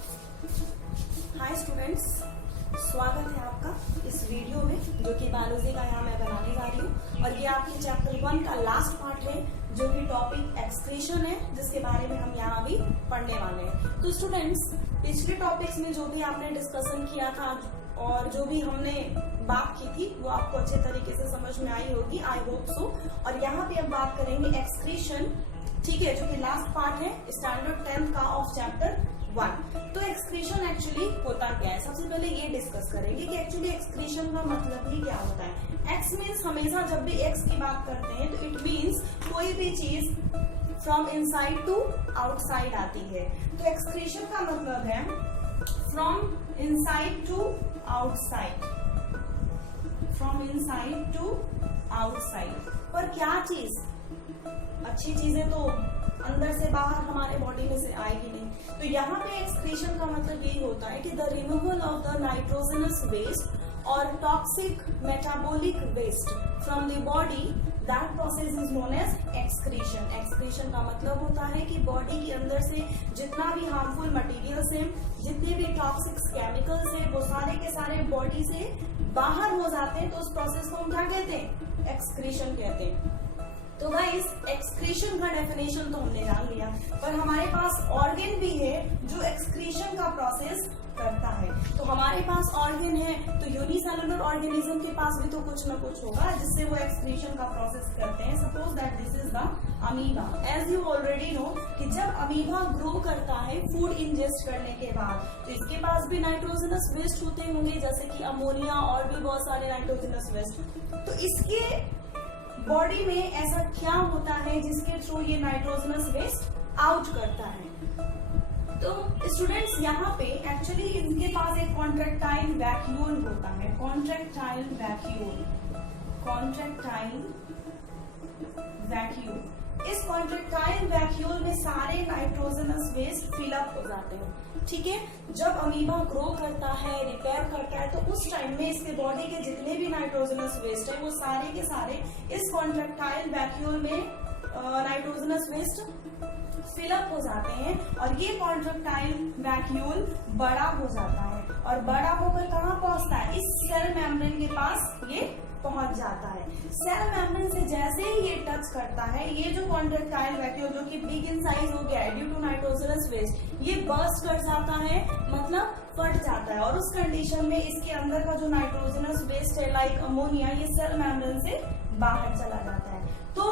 Hi students, स्वागत है आपका इस वीडियो में जो कि बायोलॉजी का यहाँ मैं बनाने जा रही हूँ। और ये आपके चैप्टर 1 का लास्ट पार्ट है जो कि टॉपिक एक्सक्रीशन है, जिसके बारे में हम यहाँ अभी पढ़ने वाले हैं। तो स्टूडेंट्स, पिछले टॉपिक्स में जो भी आपने डिस्कशन किया था और जो भी हमने बात की थी वो आपको अच्छे तरीके से समझ में आई होगी, आई होप सो। और यहाँ पे अब बात करेंगे एक्सक्रीशन, ठीक है, जो कि लास्ट पार्ट है स्टैंडर्ड 10th का ऑफ चैप्टर 1। तो एक्सक्रीशन एक्चुअली होता क्या है, सबसे पहले ये डिस्कस करेंगे कि एक्चुअली एक्सक्रीशन का मतलब ही क्या होता है। एक्स मीन्स हमेशा जब भी एक्स की बात करते हैं तो इट मीन्स कोई भी चीज फ्रॉम इनसाइड टू आउटसाइड आती है। तो एक्सक्रीशन का मतलब है from inside to outside, from inside to outside. पर क्या चीज, अच्छी चीजें तो अंदर से बाहर हमारे बॉडी में से आएगी नहीं। तो यहाँ पे एक्सक्रीशन का मतलब यही होता है कि the removal of the nitrogenous waste और toxic metabolic waste from the body, that process is known as excretion. Excretion का मतलब होता है कि बॉडी के अंदर से जितना भी हार्मफुल मटेरियल्स हैं, जितने भी टॉक्सिक केमिकल्स हैं, वो सारे के सारे बॉडी से बाहर हो जाते हैं। तो उस प्रोसेस को हम क्या कहते हैं, एक्सक्रीशन कहते हैं। तो गाइस, एक्सक्रीशन का डेफिनेशन तो हमने जान लिया, पर हमारे पास ऑर्गन भी है जो एक्सक्रीशन का प्रोसेस करता है। तो हमारे पास ऑर्गन है तो यूनिसेलुलर ऑर्गेनिज्म के पास भी तो कुछ न कुछ होगा जिससे वो एक्सक्रीशन का प्रोसेस करते हैं। Suppose that this is the amoeba. As you already know कि जब अमीबा ग्रो करता है फूड इंजेस्ट करने के बाद, तो इसके पास भी नाइट्रोजनस वेस्ट होते होंगे, जैसे कि अमोनिया और भी बहुत सारे नाइट्रोजनस वेस्ट। तो इसके बॉडी में ऐसा क्या होता है जिसके थ्रू ये नाइट्रोजनस वेस्ट आउट करता है। तो स्टूडेंट्स, यहाँ पे एक्चुअली इनके पास एक कॉन्ट्रैक्टाइल वैक्यूल होता है, कॉन्ट्रैक्टाइल वैक्यूल, कॉन्ट्रैक्टाइल वैक्यूल। इस कॉन्ट्रैक्टाइल वैक्यूल में सारे नाइट्रोजनस वेस्ट फिलअप हो जाते हैं, ठीक है। जब अमीबा ग्रो करता है, रिपेयर करता है, तो उस टाइम में इसके बॉडी के जितने भी नाइट्रोजनस वेस्ट है वो सारे के सारे इस कॉन्ट्रैक्टाइल वैक्यूल में नाइट्रोजनस वेस्ट फिलअप हो जाते हैं। और ये कॉन्ट्रैक्टाइल वैक्यूल बड़ा हो जाता है और बड़ा होकर कहाँ पहुंचता है, इस सेल मेम्ब्रेन के पास ये पहुंच जाता है। सेल मेम्ब्रेन से जैसे ही ये टच करता है, ये जो कॉन्ट्रैक्टाइल वैक्यूल जो कि बिग इन साइज हो गया है ड्यू टू नाइट्रोजनस वेस्ट, ये बर्स्ट कर जाता है, मतलब फट जाता है। और उस कंडीशन में इसके अंदर का जो नाइट्रोजनस वेस्ट है लाइक अमोनिया, ये सेल मेम्ब्रेन से बाहर चला जाता है। तो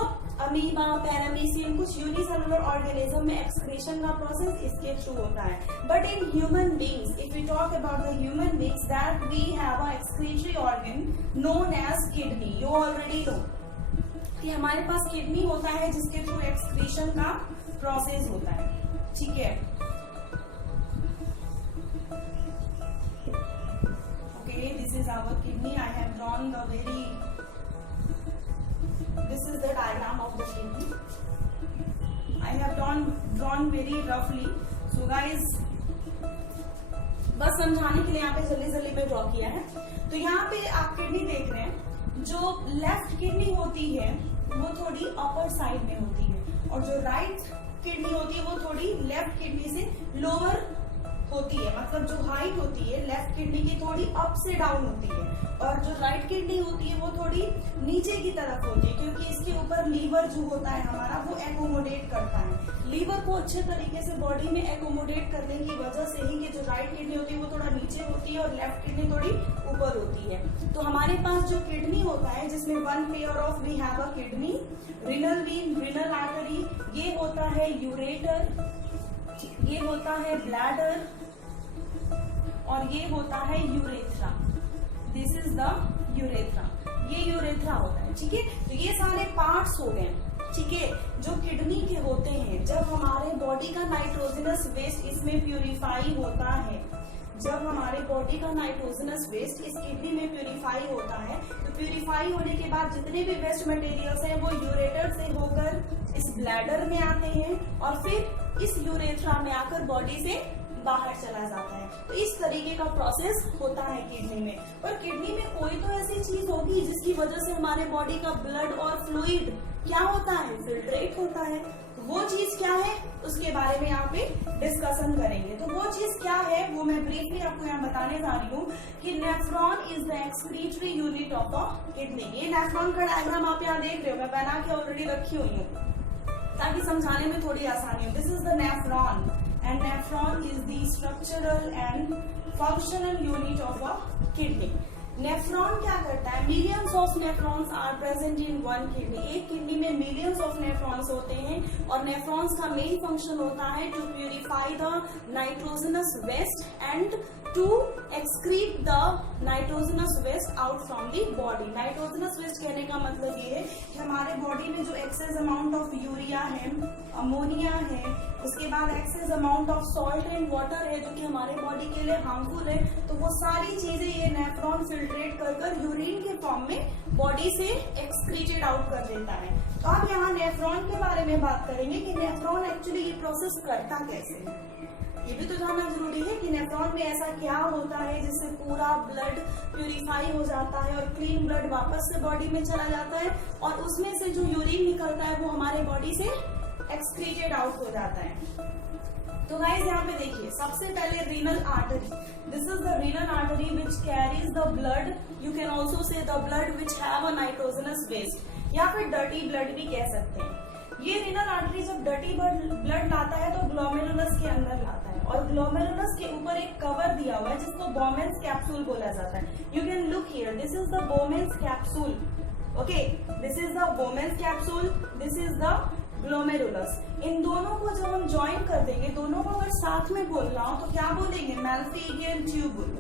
अमीबा, पैरामीशियम, कुछ यूनिसेलुलर ऑर्गेनिज्म में एक्सक्रीशन का प्रोसेस इसके थ्रू होता है। But in human beings, if we talk about the human beings, that we have a excretory organ known as kidney. You already know कि हमारे पास किडनी होता है जिसके थ्रू एक्सक्रीशन का प्रोसेस होता है, ठीक है। Okay, this is our kidney. I have drawn the very, this is the diagram of the kidney. I have drawn very roughly. So guys, बस समझाने के लिए यहाँ पे जल्दी जल्दी में ड्रॉ किया है। तो यहाँ पे आप किडनी देख रहे हैं, जो लेफ्ट किडनी होती है वो थोड़ी अपर साइड में होती है और जो राइट किडनी होती है वो थोड़ी लेफ्ट किडनी से लोअर होती है। मतलब जो हाइट होती है लेफ्ट किडनी की थोड़ी अप से डाउन होती है और जो राइट किडनी होती है वो थोड़ी नीचे की तरफ होती है, क्योंकि इसके ऊपर लीवर जो होता है हमारा वो एकोमोडेट करता है। लीवर को अच्छे तरीके से बॉडी में एकोमोडेट करने की वजह से ही कि जो राइट किडनी होती है वो थोड़ा नीचे होती है और लेफ्ट किडनी थोड़ी ऊपर होती है। तो हमारे पास जो किडनी होता है जिसमें one pair of we have a kidney, renal vein, renal artery, ये होता है यूरेटर, ये होता है ब्लैडर और ये होता है urethra. This is the urethra, ये यूरेथ्रा होता है, ठीक है। तो ये सारे पार्ट्स हो गए, ठीक है, जो किडनी के होते हैं। जब हमारे बॉडी का नाइट्रोजनस वेस्ट इसमें प्यूरिफाई होता है, जब हमारे बॉडी का नाइट्रोजनस वेस्ट इस किडनी में प्यूरिफाई होता है, तो प्यूरिफाई होने के बाद जितने भी वेस्ट मटेरियल्स हैं वो यूरेटर से होकर इस ब्लैडर में आते हैं और फिर इस यूरेथ्रा में आकर बॉडी से बाहर चला जाता है। तो इस तरीके का प्रोसेस होता है किडनी में। पर किडनी में कोई तो ऐसी चीज होगी जिसकी वजह से हमारे बॉडी का ब्लड और फ्लूइड क्या होता है, फिल्ट्रेट होता है। वो चीज क्या है उसके बारे में यहाँ पे डिस्कशन करेंगे। तो वो चीज क्या है वो मैं ब्रीफली आपको यहाँ बताने जा रही हूँ कि nephron is the excretory unit of the kidney. ये नेफ्रॉन का डायग्राम आप यहाँ देख रहे हो, मैं बना के ऑलरेडी रखी हुई हूँ ताकि समझाने में थोड़ी आसानी हो। This is the nephron and nephron is the structural and functional unit of the kidney. Nephron क्या करता है? Millions of nephrons are present in one kidney. एक किडनी में मिलियंस ऑफ नेफ्रॉन्स होते हैं और नेफ्रॉन्स का मेन फंक्शन होता है to purify the nitrogenous waste and to excrete the nitrogenous waste out from the body. Nitrogenous waste कहने का मतलब ये है कि हमारे बॉडी में जो एक्सेस अमाउंट ऑफ यूरिया है, अमोनिया है, उसके बाद excess amount of salt and water है जो कि हमारे बॉडी के लिए हार्मफुल है, तो वो सारी चीजें ये नेफ्रॉन फिल्ट्रेट कर यूरिन के फॉर्म में बॉडी से एक्सक्रीटेड आउट कर देता है। तो अब यहाँ नेफ्रॉन के बारे में बात करेंगे कि नेफ्रॉन एक्चुअली ये प्रोसेस करता कैसे है। ये भी तो जानना जरूरी है कि नेफ्रॉन में ऐसा क्या होता है जिससे पूरा ब्लड प्यूरिफाई हो जाता है और क्लीन ब्लड वापस से बॉडी में चला जाता है और उसमें से जो यूरिन निकलता है वो हमारे बॉडी से एक्सक्रीटेड आउट हो जाता है। तो गाइस यहाँ पे देखिए, सबसे पहले renal artery. This is the renal artery which carries the blood, you can also say the blood which have a nitrogenous waste या फिर डर्टी ब्लड भी कह सकते हैं। ये रीनल आर्टरी जब डर्टी ब्लड लाता है तो ग्लोमेरुलस के अंदर लाता है और ग्लोमेरुलस के ऊपर एक कवर दिया हुआ है जिसको बोमेन्स कैप्सूल बोला जाता है। You can look here, this is the Bowman's capsule. Okay, this is the Bowman's capsule, this is the glomerulus. इन दोनों को जब हम ज्वाइन कर देंगे, दोनों को अगर साथ में बोलना हो तो क्या बोलेंगे? Malpighian tubule,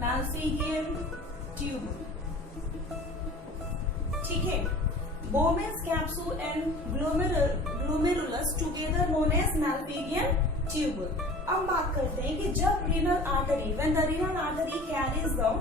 Malpighian tubule. ठीक है, Bowman's capsule and glomerulus together known as Malpighian tubule. अब बात करते हैं कि जब renal artery, when the renal artery carries the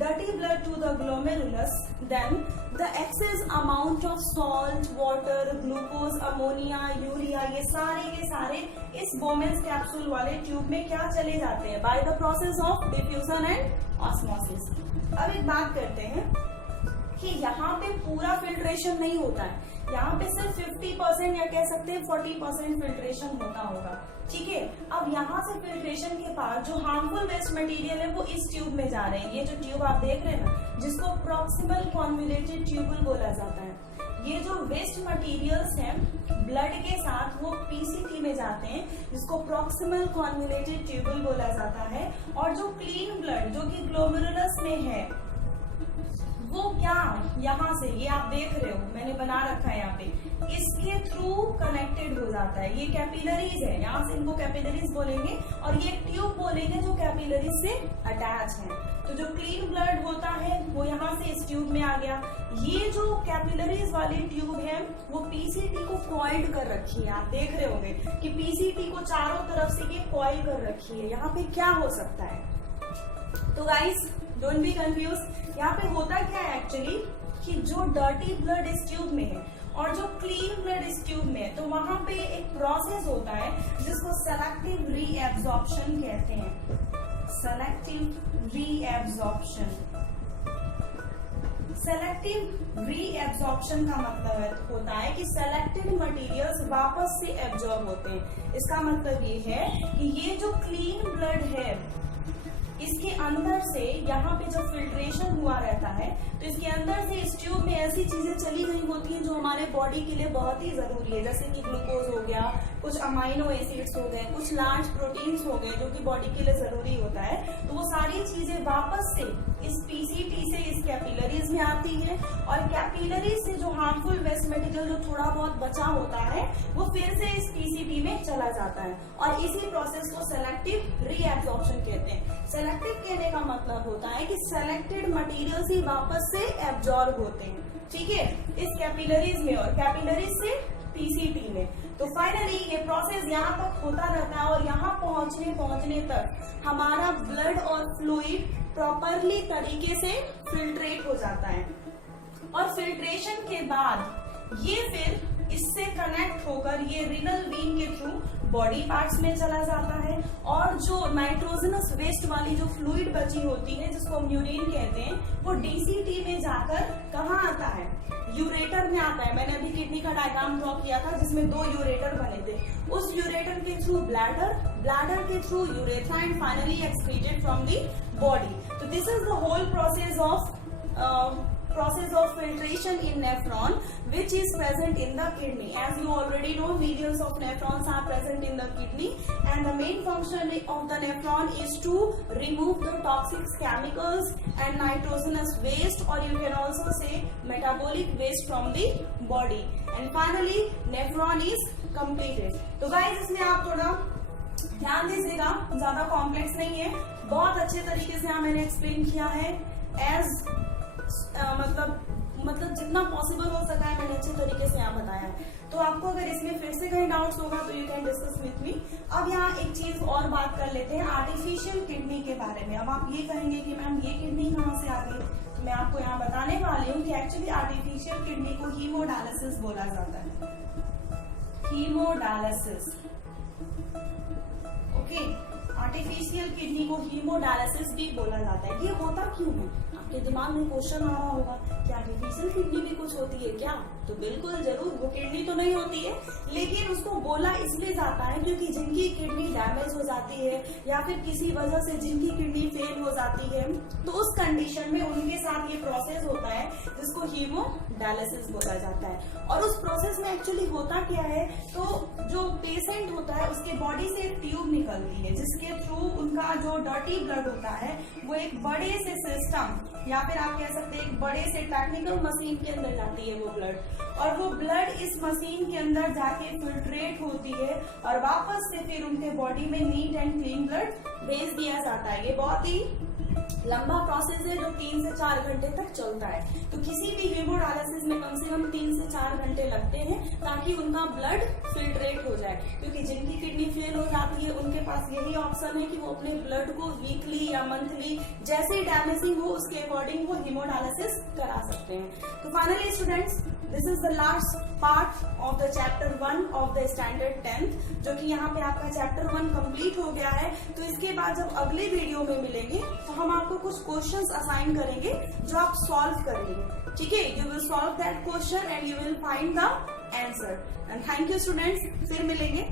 dirty blood to the glomerulus, then the excess amount of salt, water, glucose, ammonia, urea, ये सारे के सारे इस बोमेन्स कैप्सूल वाले ट्यूब में क्या चले जाते हैं? by the process of diffusion and osmosis। अब एक बात करते हैं कि यहाँ पे पूरा फिल्ट्रेशन नहीं होता है, यहाँ पे सिर्फ 50% या कह सकते हैं 40% फिल्ट्रेशन होता होगा। ठीक है, अब यहाँ से फिल्ट्रेशन के बाद जो हार्मफुल वेस्ट मटेरियल है वो इस ट्यूब में जा रहे हैं। ये जो ट्यूब आप देख रहे हैं ना, जिसको प्रॉक्सिमल कॉन्वोल्यूटेड ट्यूबुल बोला जाता है। ये जो वेस्ट मटेरियल्स हैं ब्लड के साथ वो पीसीटी में जाते हैं जिसको प्रॉक्सिमल कॉन्वोल्यूटेड ट्यूबुल बोला जाता है। और जो क्लीन ब्लड जो कि ग्लोमेरुलस में है वो क्या यहाँ से, ये आप देख रहे हो मैंने बना रखा है यहाँ पे, इसके थ्रू कनेक्टेड हो जाता है। ये कैपिलरीज है, यहाँ से इनको कैपिलरीज बोलेंगे और ये ट्यूब बोलेंगे जो कैपिलरीज से अटैच है। तो जो क्लीन ब्लड होता है वो यहाँ से इस ट्यूब में आ गया। ये जो कैपिलरीज वाली ट्यूब है वो पीसीटी को कॉइल्ड कर रखी है। आप देख रहे होंगे कि पीसीटी को चारों तरफ से ये कॉइल कर रखी है। यहाँ पे क्या हो सकता है? तो गाइस डोंट बी कंफ्यूज, यहाँ पे होता क्या है एक्चुअली कि जो डर्टी ब्लड इस ट्यूब में है और जो क्लीन ब्लड इस ट्यूब में है, तो वहां पे एक प्रोसेस होता है जिसको सेलेक्टिव रीएब्जॉर्प्शन कहते हैं। Selective reabsorption. सेलेक्टिव रीएब्जॉर्प्शन का मतलब होता है कि सेलेक्टेड मटेरियल्स वापस से एब्जॉर्ब होते हैं। इसका मतलब ये है कि ये जो क्लीन ब्लड है इसके अंदर से यहाँ पे जब फिल्ट्रेशन हुआ रहता है तो इसके अंदर से इस ट्यूब में ऐसी चीजें चली गई होती हैं जो हमारे बॉडी के लिए बहुत ही जरूरी है, जैसे कि ग्लूकोज हो गया, कुछ अमाइनो एसिड्स हो गए, कुछ लार्ज प्रोटीन्स हो गए जो कि बॉडी के लिए जरूरी होता है। तो वो सारी चीजें वापस से इस पीसीटी से इस कैपिलरीज में आती है और कैपिलरीज से जो हार्मफुल वेस्ट मटेरियल जो थोड़ा बहुत बचा होता है वो फिर से इस पीसीटी में चला जाता है और इसी प्रोसेस को सेलेक्टिव रीएब्जॉर्प्शन कहते हैं। सेलेक्टिव कहने का मतलब होता है कि सेलेक्टेड मटेरियल्स ही वापस से एब्जॉर्ब होते हैं, ठीक है, इस कैपिलरीज में और कैपिलरीज से पीसीटी में। तो फाइनली ये प्रोसेस यहाँ तक होता रहता है और यहाँ पहुंचने तक हमारा ब्लड और फ्लूइड प्रॉपरली तरीके से फिल्ट्रेट हो जाता है और फिल्ट्रेशन के बाद ये फिर इससे कनेक्ट होकर ये रिनल वेन के थ्रू बॉडी पार्ट्स में चला जाता है और जो नाइट्रोजनस वेस्ट वाली जो फ्लूइड बची होती है जिसको हम यूरिन कहते हैं, वो डीसीटी में जाकर कहाँ आता है, यूरेटर में आता है। मैंने अभी किडनी का डायग्राम ड्रॉ किया था जिसमें 2 यूरेटर बने थे। उस यूरेटर के थ्रू ब्लैडर, ब्लैडर के through urethra and finally excreted from the body. तो this is the whole process of filtration in nephron which is present in the kidney. As you already know, millions of nephrons are present in the kidney and the main function of the nephron is to remove the toxic chemicals and nitrogenous waste, or you can also say metabolic waste from the body. And finally nephron is completed. तो guys इसमें आप थोड़ा ध्यान दीजिएगा, ज्यादा complex नहीं है, बहुत अच्छे तरीके से मैंने एक्सप्लेन किया है। मतलब जितना पॉसिबल हो सका है मैंने अच्छे तरीके से यहाँ बताया है। तो आपको अगर इसमें फिर से कहीं डाउट्स होगा तो you can discuss with me. अब यहाँ एक चीज और बात कर लेते हैं आर्टिफिशियल किडनी के बारे में। अब आप ये कहेंगे कि मैम ये किडनी कहाँ से आ गई, तो मैं आपको यहाँ बताने वाली हूँ कि एक्चुअली आर्टिफिशियल किडनी को हीमोडायलिसिस बोला जाता है, हीमोडायलिसिस। ओके, आर्टिफिशियल किडनी को हीमोडायलिसिस भी बोला जाता है। ये होता क्यों है? आपके दिमाग में क्वेश्चन आ रहा होगा कि आर्टिफिशियल किडनी भी कुछ होती है क्या? तो बिल्कुल जरूर, वो किडनी तो नहीं होती है, लेकिन उसको बोला इसलिए जाता है क्योंकि जिनकी किडनी डैमेज हो जाती है या फिर किसी वजह से जिनकी किडनी फेल हो जाती है, तो उस कंडीशन में उनके साथ ये प्रोसेस होता है जिसको हीमोडायलिसिस बोला जाता है। और उस प्रोसेस में एक्चुअली होता क्या है, तो जो पेशेंट होता है उसके बॉडी से एक ट्यूब निकलती है जिसके थ्रू उनका जो डर्टी ब्लड होता है वो एक बड़े से सिस्टम या फिर आप कह सकते हैं एक बड़े से टेक्निकल मशीन के अंदर जाती है वो ब्लड, और वो ब्लड इस मशीन के अंदर जाके फिल्ट्रेट होती है और वापस से फिर उनके बॉडी में नीट एंड क्लीन ब्लड भेज दिया जाता है। ये बहुत ही लंबा प्रोसेस है जो 3 से 4 घंटे तक चलता है। तो किसी भी हीमोडायलिसिस में कम से कम 3 से 4 घंटे लगते हैं ताकि उनका ब्लड फिल्ट्रेट हो जाए, क्योंकि जिनकी किडनी फेल हो जाती है उनके पास यही ऑप्शन है कि वो अपने ब्लड को वीकली या मंथली जैसे डैमेजिंग हो उसके अकॉर्डिंग वो हीमोडायलिसिस करा सकते हैं। तो finally students, this is the last part of the chapter 1 of the standard 10th, जो कि यहाँ पे आपका चैप्टर 1 कंप्लीट हो गया है। तो इसके बाद जब अगले वीडियो में मिलेंगे तो हम आपको कुछ क्वेश्चंस असाइन करेंगे जो आप सॉल्व करेंगे, ठीक है? You will solve that question and you will find the answer. And thank you students, फिर मिलेंगे।